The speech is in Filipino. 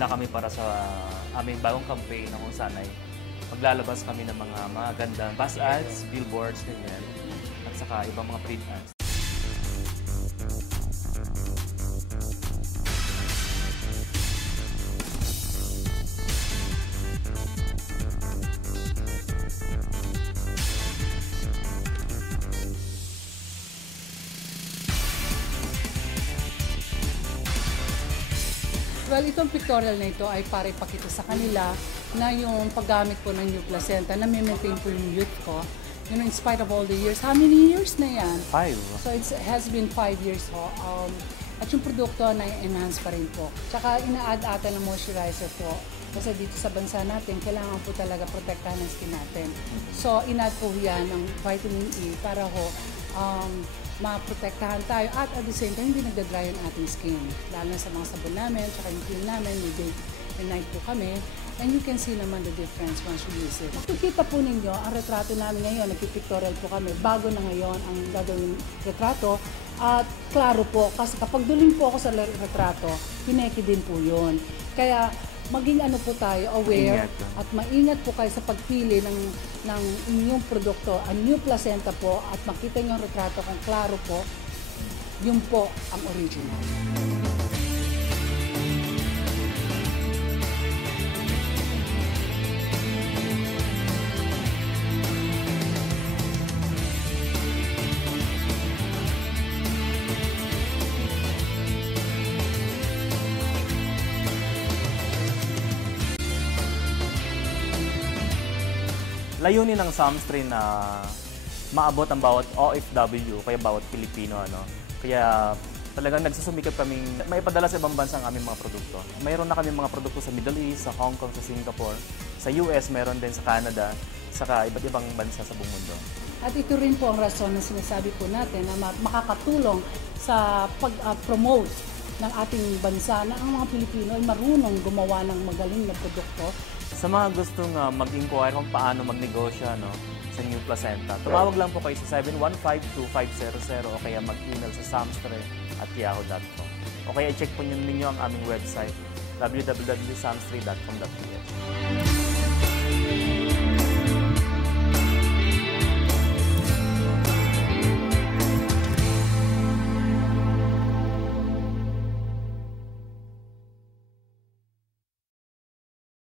handa kami para sa aming bagong campaign na kung saan ay maglalabas kami ng mga magandang bus ads, billboards, ganyan, at saka ibang mga print ads. Well, itong pictorial na ito ay para ipakita sa kanila na yung paggamit po ng new placenta, na maintain po yung youth ko. You know, in spite of all the years. How many years na yan? 5. So it has been 5 years ho. At yung produkto na-enhance pa rin po. Tsaka ina-add ata ng moisturizer po. Kasi dito sa bansa natin, kailangan po talaga protektahan ng skin natin. So in-add po yan ng vitamin E para ho maprotektahan tayo at the same time hindi nagda-dry yung ating skin. Lalo na sa mga sabon namin, tsaka yung cream namin, may day and night po kami. And you can see naman the difference once you use it. Makikita po ninyo, ang retrato namin ngayon, nagpipictorial po kami, bago na ngayon ang gagawin retrato. At klaro po, kasi kapag duling po ako sa retrato, pineki din po yun. Kaya maging ano po tayo, aware at maingat po kayo sa pagpili ng inyong produkto, ang new placenta po, at makita nyo ang retrato kung klaro po, yun po ang original. Layunin ng Samstray na maabot ang bawat OFW, kaya bawat Pilipino. Kaya talagang nagsusumikap kaming maipadala sa ibang bansa ang aming mga produkto. Mayroon na kami mga produkto sa Middle East, sa Hong Kong, sa Singapore, sa US, meron din sa Canada, saka iba't ibang bansa sa buong mundo. At ito rin po ang rason na sinasabi po natin na makakatulong sa pag-promote ng ating bansa na ang mga Pilipino ay marunong gumawa ng magaling na produkto. Sa mga gustong mag-inquire kung paano magnegosyo sa new placenta, tumawag lang po kayo sa 715-2500 o kaya mag-email sa samstray@yahoo.com. O kaya i-check po ninyo ang aming website www.samstray.com.ph.